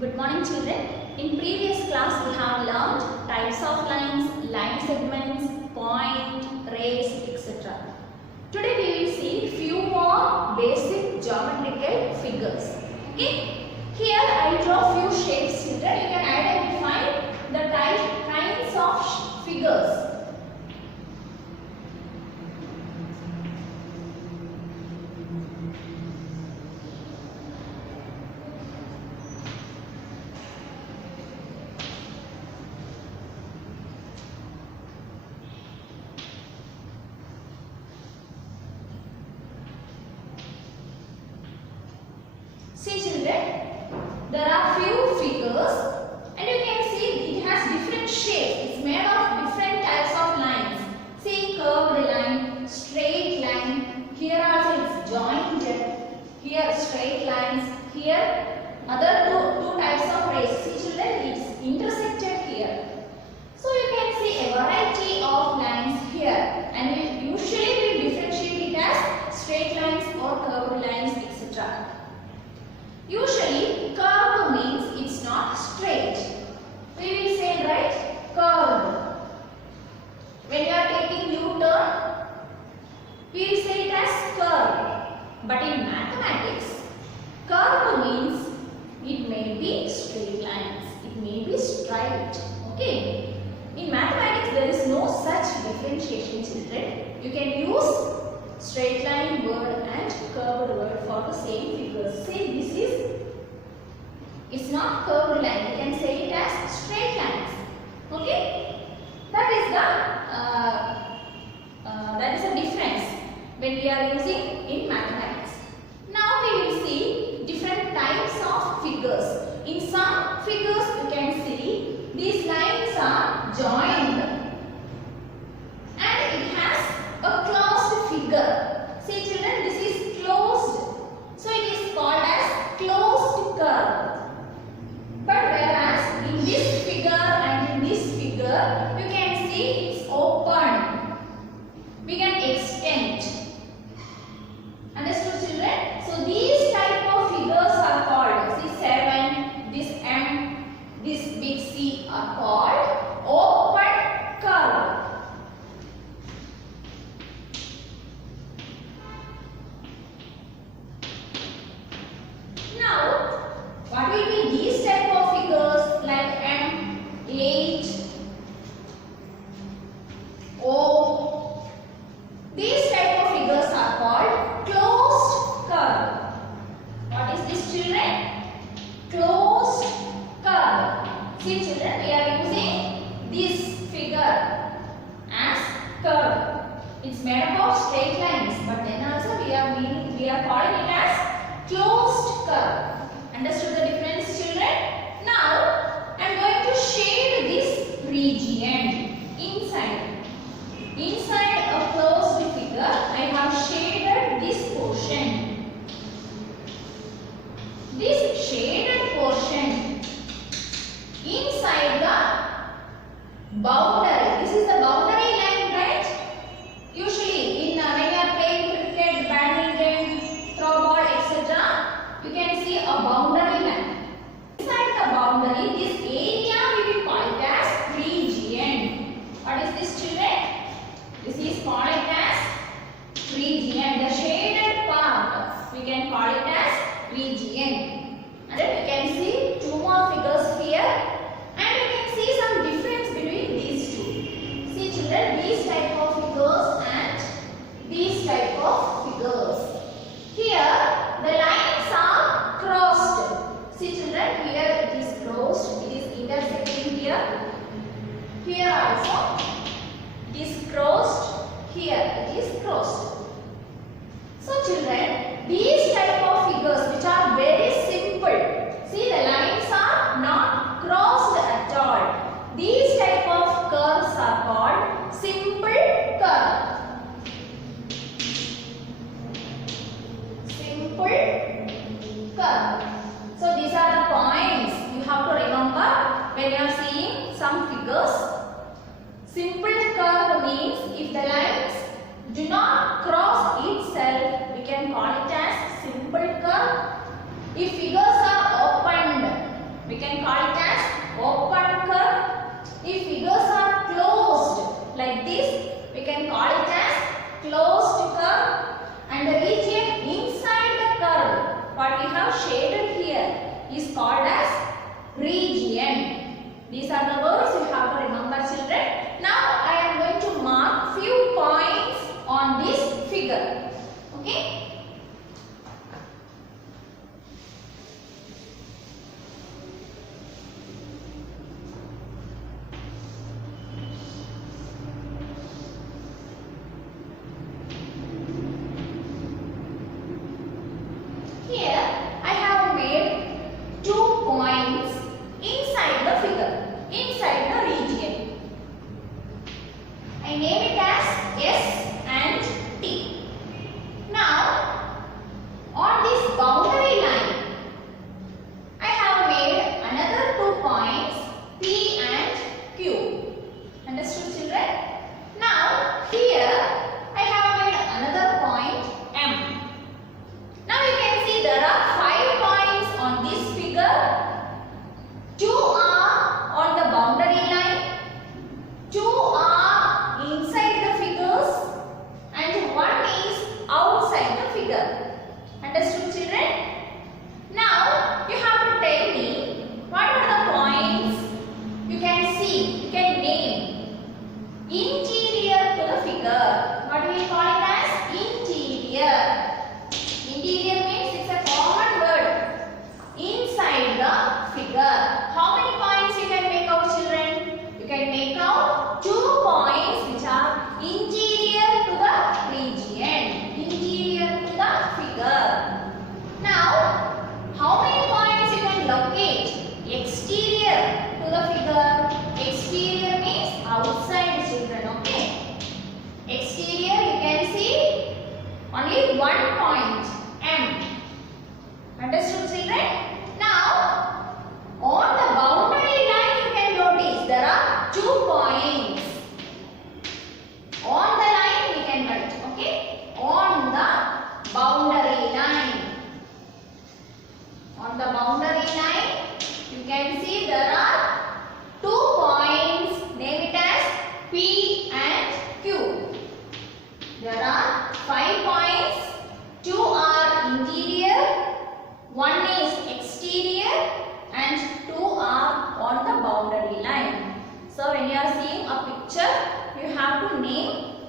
Good morning children. In previous class we have learned types of lines, line segments, point, rays, etc. Today we will see few more basic geometrical figures. Okay? Here I draw few shapes children. You can identify the kinds of figures. See children, there are few figures and you can see it has different shapes. It's made of different types of lines. See curved line, straight line, here also it's jointed, here straight lines, here other two types of rays. See children, it's intersected here. So you can see a variety of lines here and we usually will differentiate it as straight lines or curved lines etc. Usually, curved means it's not straight. We will say, right, curved. When you are taking U-turn, we will say it as curved. But in mathematics, curved means it may be straight lines. It may be straight. Okay. In mathematics, there is no such differentiation, children. You can use straight line word and curved word for the same figures. Say this is, it's not curved line. You can say it as straight lines. Okay? That is a difference when we are using in mathematics. Now we will see different types of figures. In some figures you can see these lines are joined and it has a closed figure. See children, this is closed. So it is called as closed curve. But whereas in this figure and in this figure, you can see it's open. We can extend. Understood children? So these type of figures are called, see 7, this M, this big C are called open curve. Now, what will be these type of figures like M, 8, O? These type of figures are called closed curve. What is this children? Closed curve. See children, we are using this figure as curve. It's made up of straight lines, but then also we are calling it as closed curve. Understood the difference children? Now I am going to shade this region inside. Inside a closed figure I have shaded this portion. This shaded portion inside the boundary. This is the boundary line, right? Usually in when you are playing cricket, badminton, throw ball etc. you can see a boundary line. Inside the boundary, this area we will call it as region. What is this children? This is called it as region. The shaded part we can call it as region. And then you can see two more figures here. And you can see some difference between these two. See children, these type of figures and these type of figures. Here the lines are crossed. See children, here it is closed, it is intersecting here. Here also it is closed, here it is closed. So children, these type of figures which are very simple. See the lines are not crossed at all. These type of curves are called simple curve. Curve. So these are the points you have to remember when you are seeing some figures. Simple curve means if the lines do not cross itself, we can call it as simple curve. If figures are opened, we we can call it as open curve. If figures are closed like this, we can call it as closed curve. And the region inside the curve, what we have shaded here, is called as region. These are the words you have to remember, children. Now I am going to mark few points on this figure. Okay?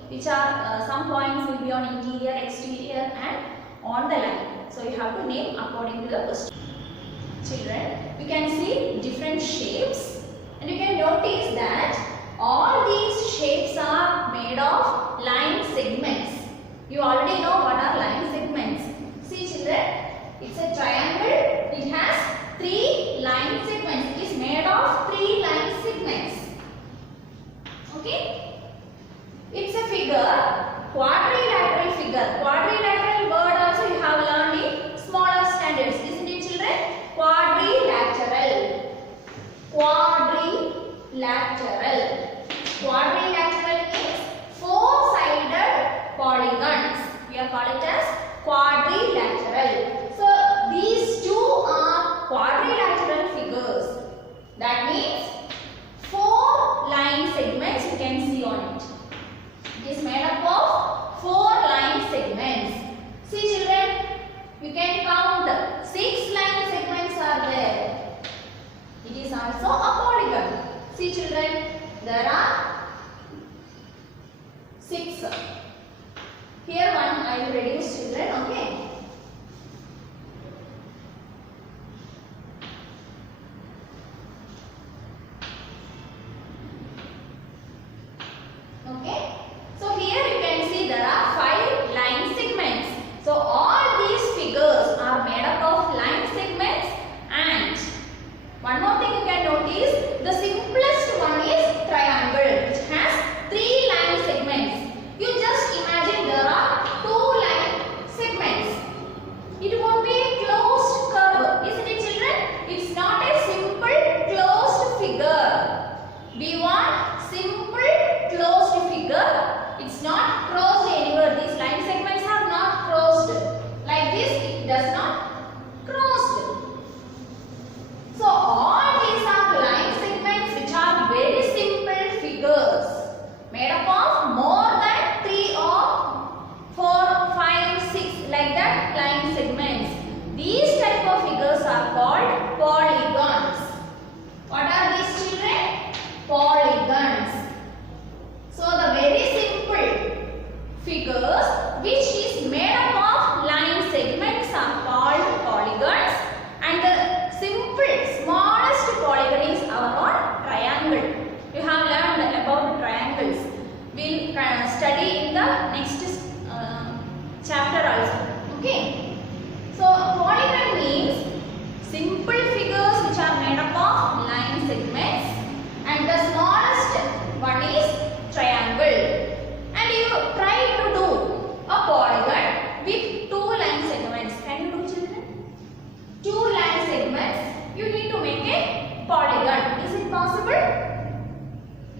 Which are some points will be on interior, exterior and on the line. So you have to name according to the question. Children, you can see different shapes and you can notice that all these shapes are made of line segments. You already know what are line segments. See children, it's a triangle. It has 3 line segments. It is made of 3 line segments. Okay? It's a figure, quadrilateral figure. Quadrilateral word also you have learned in smaller standards, isn't it children? Quadrilateral. Quadrilateral. Quadrilateral means 4-sided polygons. We are called it as quadrilateral. So these two are quadrilateral figures. That means 4 line segments you can see on it. It is made up of 4 line segments. See children, you can count 6 line segments are there. It is also a polygon. See children, there are 6. Here one I will reduce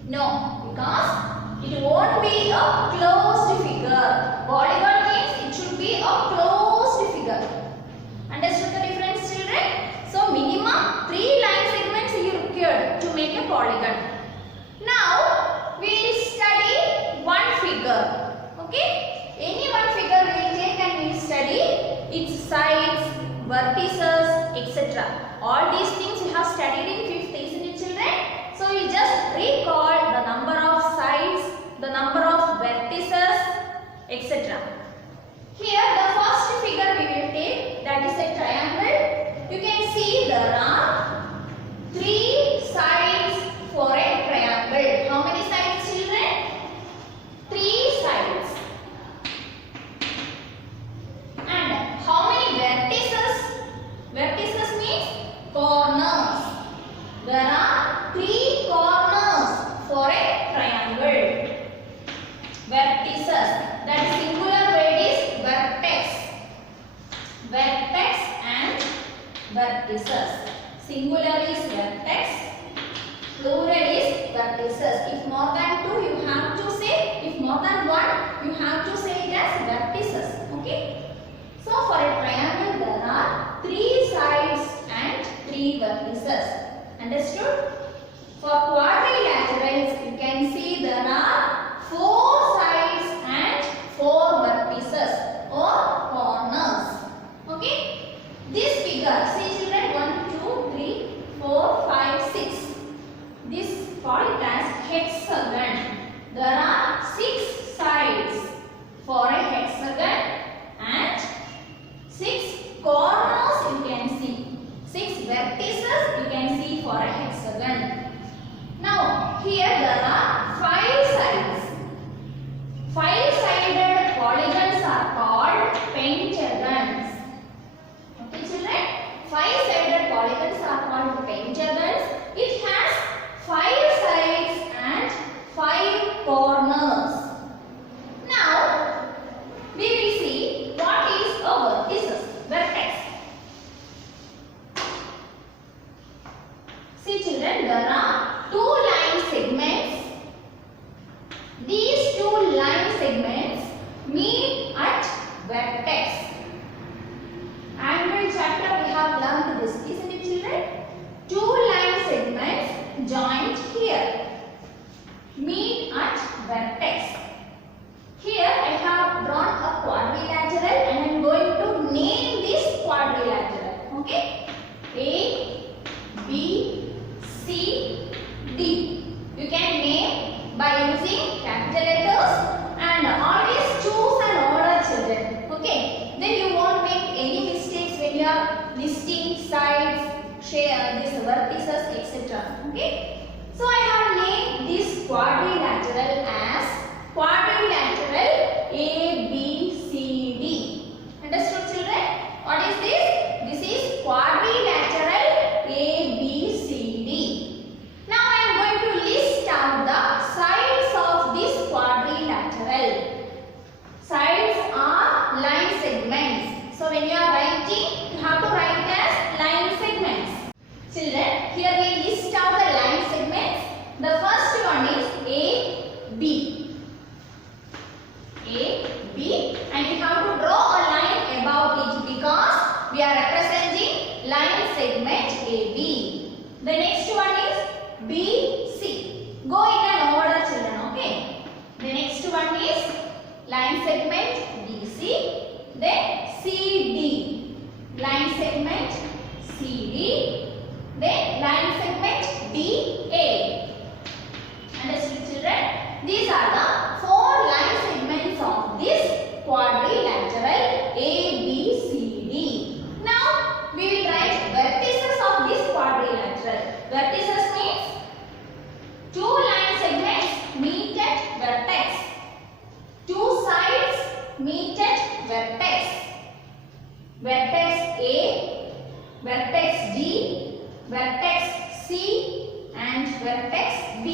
No, because it won't be a closed figure. Polygon means it should be a closed figure. Understood the difference, children? So minimum 3 line segments are required to make a polygon. Now we will study one figure. Okay? Any one figure we will take and we will study its sides, vertices, etc. All these things we have studied in 5th, isn't it, children? So we just recall the number of sides, the number of vertices, etc. Here the first figure we will take, that is a triangle. You can see there are 3 sides for a triangle. How many sides, children? 3 sides. And how many vertices? Vertices means corners. There are 3 corners for a triangle. Vertices. That singular word is vertex. Vertex and vertices. Singular is vertex. Plural is vertices. If more than 2 you have to say. If more than 1 you have to say it as vertices. Okay. So for a triangle there are 3 sides and 3 vertices. Understood? For quadrilaterals you can see there are 4 sides and 4 vertices or corners. Okay? This figure, see children, 1, 2, 3, 4, 5, 6. This call it as hexagon. There are 6 sides for a hexagon and 6 corners you can see. 6 vertices you can see for a hexagon. Now here there are 5 sides. 5-sided polygons are called pentagons. Okay children? 5-sided polygons are called pentagons. It has 5 sides and 5 corners. Now we will see what is a vertices. Vertex. See children, there are 2 line segments. These 2 line segments meet at vertex. Angle chapter we have learned this, isn't it children? 2 line segments joined here. Meet at vertex. Here I have drawn a quadrilateral and I am going to name this quadrilateral. Okay? A, B, C, D. You can name by using capital letters and always choose an order, children. Okay? Then you won't make any mistakes when you are listing sides, share this vertices, etc. Okay? So I have named this quadrilateral as quadrilateral ABCD. Understood children? What is this? This is quadrilateral ABCD. Now I am going to list out the sides of this quadrilateral. Sides are line segments. So when you are writing, you have to write as line segments. Children, here we list out the line segments. The first one is AB. A, B, and we have to draw a line above it because we are representing line segment AB. The next one is BC. Go in an order, children, okay? The next one is line segment BC. Then CD. Line segment CD. Then line segment DA. Understood, children? These are the 4 line segments of this quadrilateral ABCD. Now we will write vertices of this quadrilateral. Vertices means 2 line segments meet at vertex. 2 sides meet at vertex. Vertex A, vertex D, vertex C and vertex B.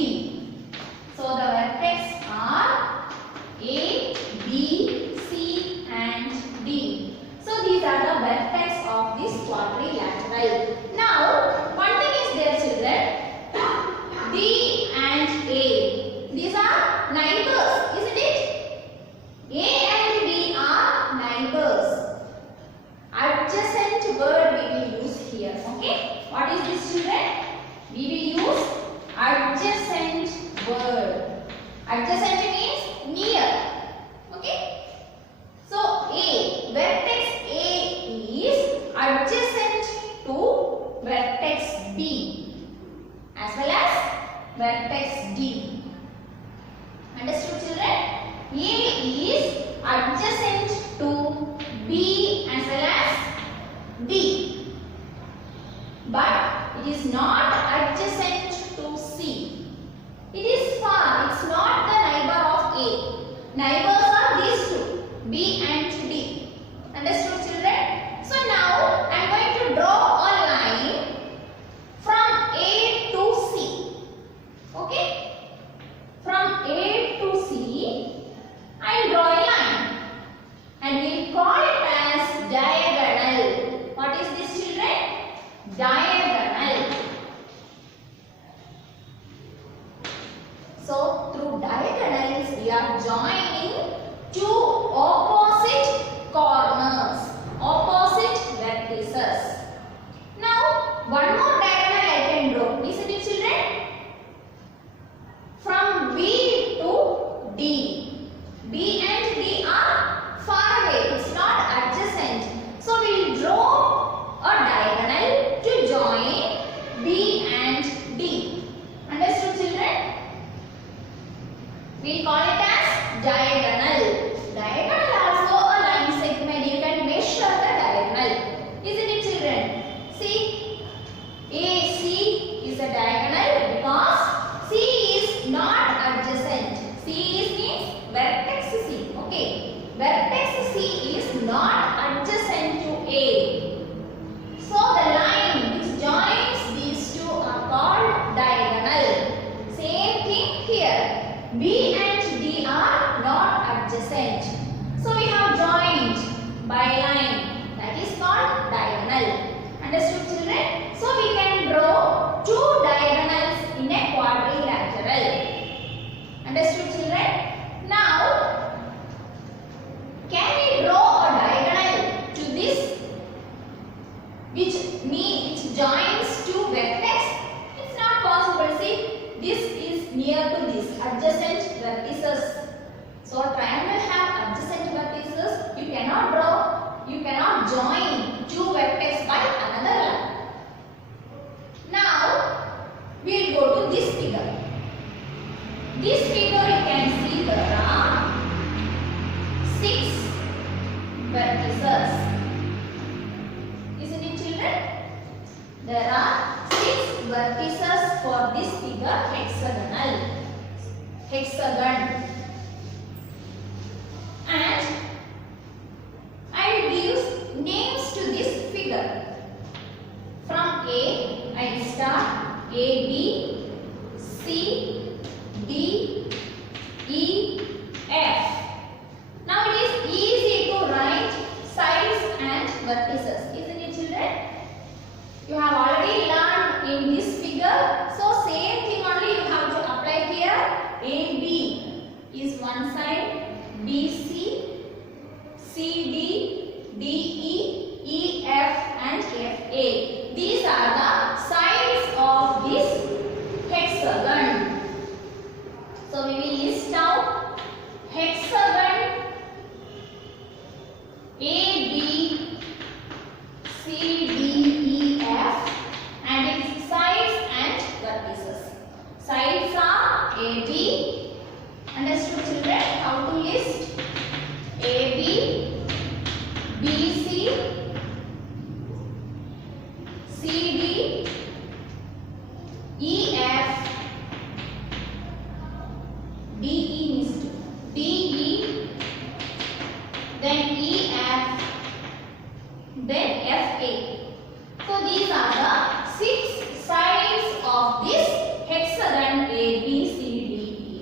So the vertex are A, B, C and D. So these are the vertex of this quadrilateral. Now one thing is there, children. D and A. B as well as vertex D. Understood, children? A is adjacent to B as well as D, but it is not adjacent to C. It is far. It's not the neighbor of A. Neighbors are these two, B and D. Understood, children? So now I am going to draw a line from A to C. Okay? From A to C, I will draw a line and we will call it as diagonal. What is this, children? Diagonal. So through diagonals we are joining two opposite corners, opposite vertices. Now one more diagonal I can draw. Isn't it, children? From B to D. B and D are far away. It's not adjacent. So we will draw a diagonal to join B and D. Understood, children? We call it as diagonal. Diagonal also a line segment. You can measure the diagonal. Isn't it, children? See, AC is a diagonal because C is not adjacent. C is means vertex C. Okay. Vertex C is not adjacent to A. So the line which joins these two are called diagonal. Same thing here. B and D are not adjacent. So we have joined by line. That is called diagonal. Understood, children? So we can draw two diagonals in a quadrilateral. Understood, children? Now, can we draw a diagonal to this which joins two vertex? It's not possible. See, this is near to this, adjacent vertices. So triangle have adjacent vertices. You cannot draw, you cannot join two vertex by another line. Now we will go to this figure. This figure you can see there are 6 vertices. Isn't it, children? There are 6 vertices for this figure, hexagonal. Hexagon. And I will give names to this figure. From A, I will start A, B, C, D, E, F. Now it is easy to write sides and vertices. Isn't it, children? You have already learned in this figure. So same thing only you have to apply here. AB is one side, BC, CD, DE, EF and FA. These are the sides of this hexagon. So we will list out hexagon AB, CD, EF and its sides and vertices. Sides are AB. Understood, children? How to list? AB, BC, CD, EF, DE means DE, then EF, then FA. So these are the 6 sides of this hexagon A, B, C, D,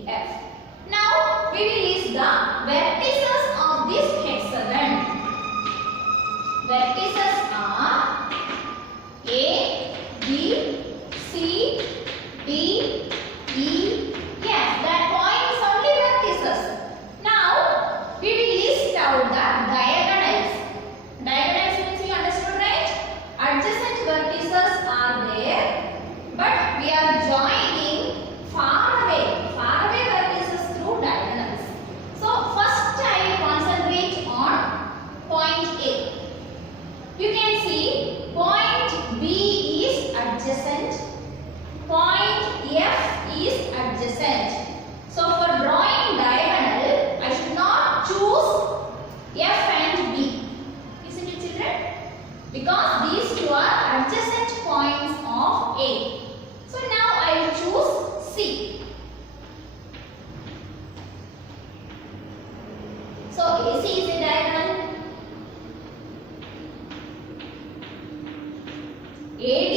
point F is adjacent. So for drawing diagonal, I should not choose F and B. Isn't it, children? Because these two are adjacent points of A. So now I will choose C. So AC is a diagonal. AD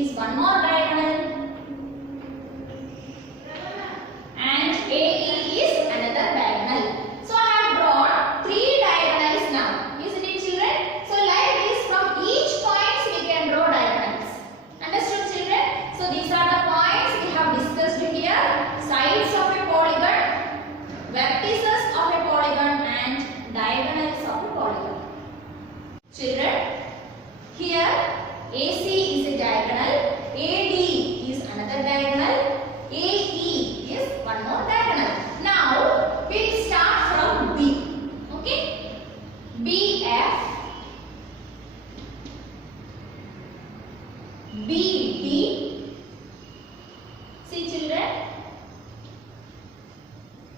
is one more diagonal. And AE is another diagonal. So I have drawn three diagonals now. Isn't it, children? So like this, from each point we can draw diagonals. Understood, children? So these are the points we have discussed here. Sides of a polygon, vertices of a polygon and diagonals of a polygon. Children, here AC is a diagonal, AD is another diagonal, AE is one more diagonal. Now we will start from B. Okay? BF, BD. See, children,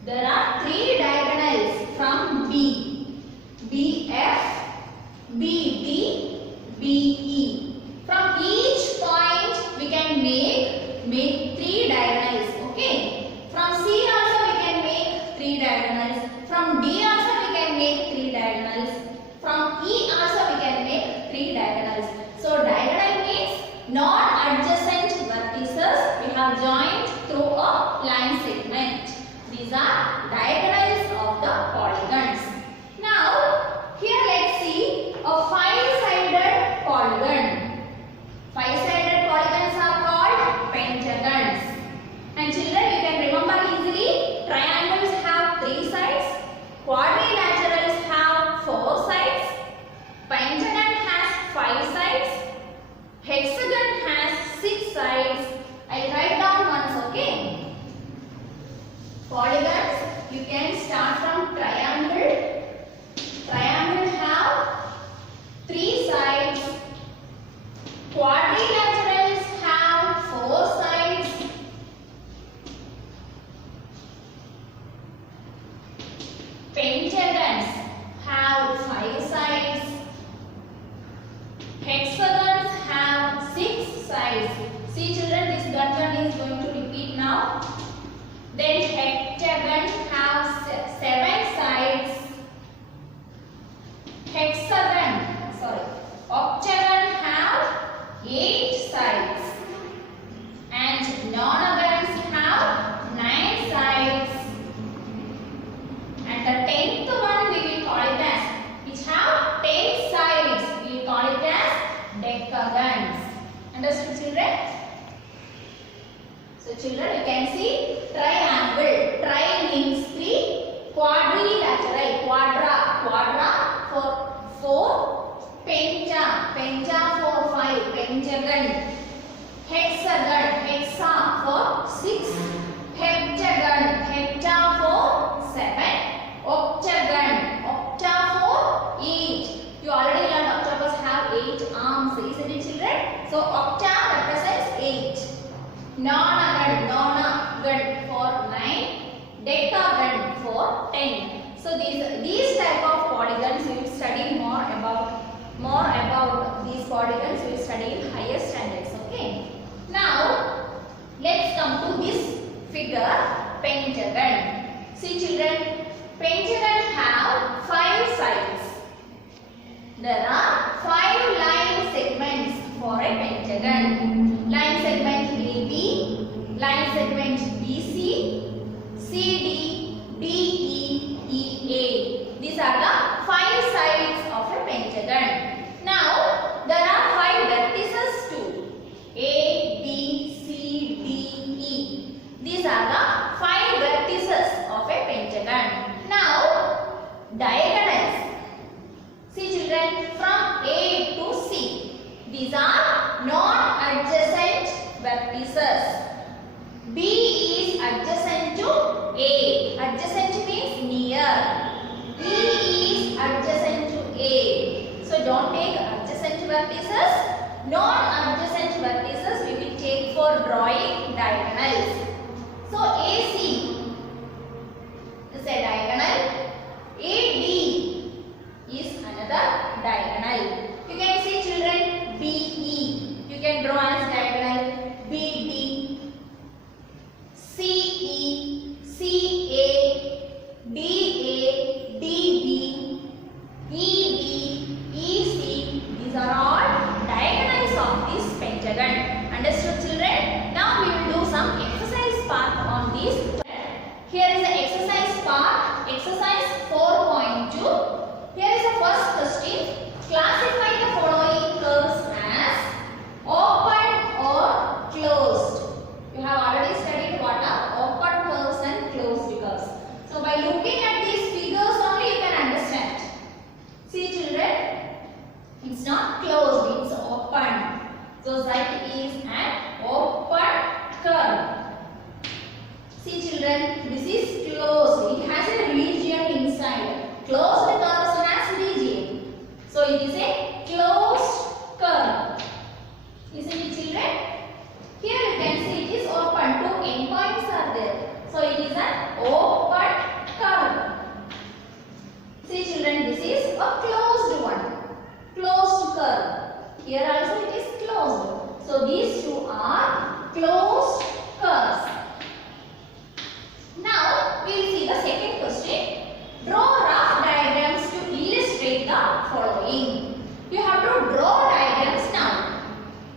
there are three diagonals from B. BF, BD, BE. From each point we can make three diagonals. Okay. From C also we can make three diagonals. From D also we can make three diagonals. From E also we can make three diagonals. So diagonal means non-adjacent vertices we have joined through a line segment. These are diagonals of the polygons. Now here let's see a five-sided polygon. Five-sided polygons are called pentagons. And children, you can remember easily, triangles have three sides, quadrilaterals have four sides, pentagon has five sides, hexagon has six sides. I'll write down once, okay? Polygons, you can start from triangle. Triangle have three sides. Quadrilaterals have four sides. Pentagons have five sides. Hexagons have six sides. See, children, this pattern is going to repeat now. Then heptagon have seven sides. Octagon have 8 sides, and nonagons have 9 sides, and the 10th one we will call it as, which have 10 sides, we will call it as decagons. Understood, children? So children, you can see triangle. Tri means 3, quadrilateral, quadra for 4, penta for 5, pentagon, hexagon, hexa for 6, hepta for 7, octagon, octa for 8. You already learned octopus have 8 arms, isn't it, children? So octa represents 8. Nonagon for 9, decagon for 10. So these type of polygons we will study more about these polygons we will study in higher standards. Okay. Now let's come to this figure, pentagon. See, children, pentagon have 5 sides. There are 5 line segments for a pentagon. Line segment AB, line segment BC, CD, DE, EA. These are the 5 sides of a pentagon. Now there are 5 vertices too. A, B, C, D, E. These are the 5 vertices of a pentagon. Now diagonals. See, children, from A to C. These are non-adjacent vertices. B is adjacent to A. Adjacent means near. E is adjacent to A. So don't take adjacent vertices. Non-adjacent vertices we will take for for drawing diagonals. So AC is a diagonal. AD is another diagonal. You can see children, BE. You can draw as diagonal. BD, CE, CA, DA, DB, EB, EC. These are all diagonals of this pentagon. Understood children? Now we will do some exercise part on this. Here is the exercise part, exercise 4.2. Here is the first question. Classify the following curves as open or closed. You have already studied what are open curves and closed curves. So by looking at these figures only you can understand. See children, it's not closed, it's open. So that is an open curve. See children, this is closed. It has a region inside. Closed curves has region. So it is a closed curve. Isn't it children? Here you can see it is open. Two endpoints are there. So it is an open curve. See children, this is a closed one. Closed curve. Here also it is closed. So these two are closed curves. Now we will see the second question. Draw rough diagrams to illustrate the following. You have to draw diagrams now.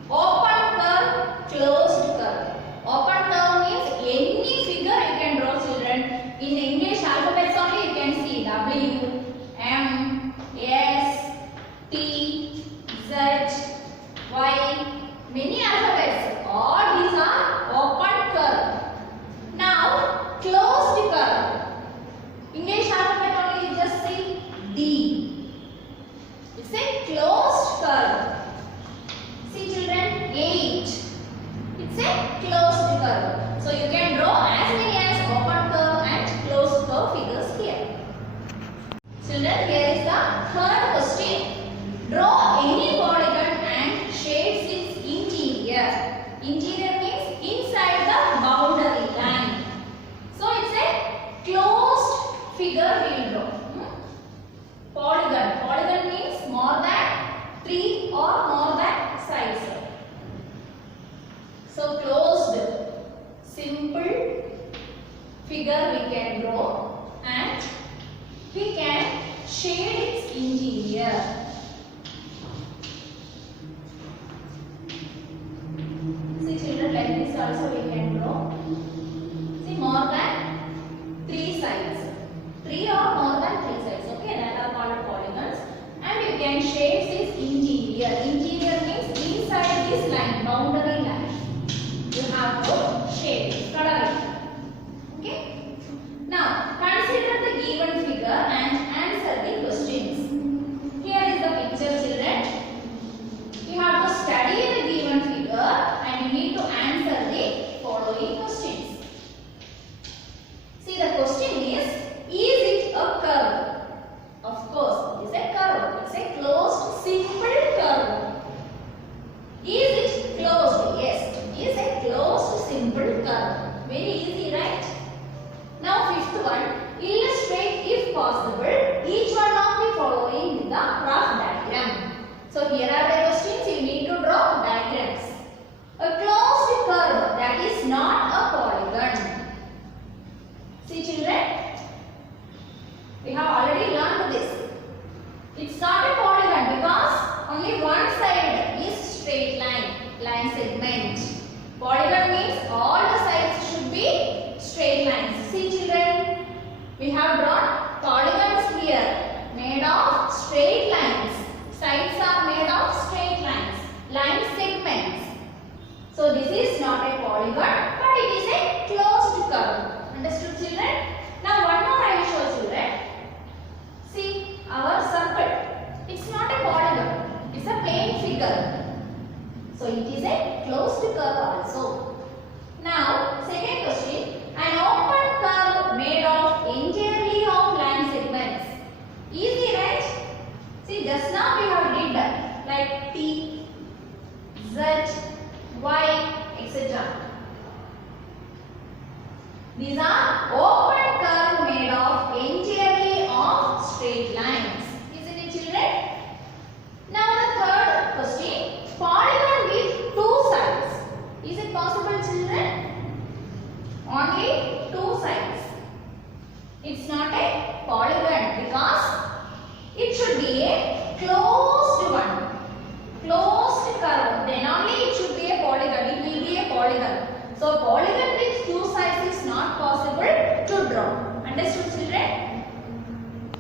Open curve, closed curve. Open curve means any figure you can draw children. In the English alphabets only you can see W, M, S, T, Z, Y. Many alphabets. All these are open curve. Now closed curve. English alphabet only you just see D. It's a closed curve. See children, 8. It's a closed curve. So you can draw as many as open curve and closed curve figures here. Children, here is the third question. Draw any polygon and shades its interior. Interior means inside the boundary line. So it's a closed figure we will draw. Polygon. Polygon means more than 3 or more than sides. So closed, simple figure we can draw and we can shade its interior. See children, like this also we can draw. See, more than 3 sides. 3 or more than 3 sides. Okay, that are called polygons. And you can shade its interior. Interior means inside this line, boundary line. You have to shade it, color it. Okay. Now consider the given figure and answer the questions. Here is the picture children. You have to study the given figure and you need to answer the following questions. See, the question is it a curve? Of course, it is a curve. It's a closed simple curve. Is it closed? Yes, it is a closed simple curve. Very easy, right? Now fifth one, illustrate if possible each one of the following with the rough diagram. So here are the questions, you need to draw diagrams. A closed curve, that is not a polygon. See children, we have already learned this. It's not a polygon because only one side is straight line segment. Polygon means all the sides should be straight lines. See children, we have drawn polygons here made of straight lines. Sides are made of straight lines, line segments. So this is not a polygon but it is a closed curve. Understood children? Now one more I will show children. See our circle. It's not a polygon. It's a plane figure. So it is a closed curve also. Now second question. An open curve made of entirely of line segments. Easy, right? See, just now we have did like T, Z, Y, etc. These are open curve made of entirely of straight lines. Isn't it, children? Now the third question, polygon with two sides. Is it possible, children? Only two sides. It's not a polygon because it should be a closed one. Closed curve. Then only it should be a polygon. It will be a polygon. So polygon with two sides is not possible to draw. Understood?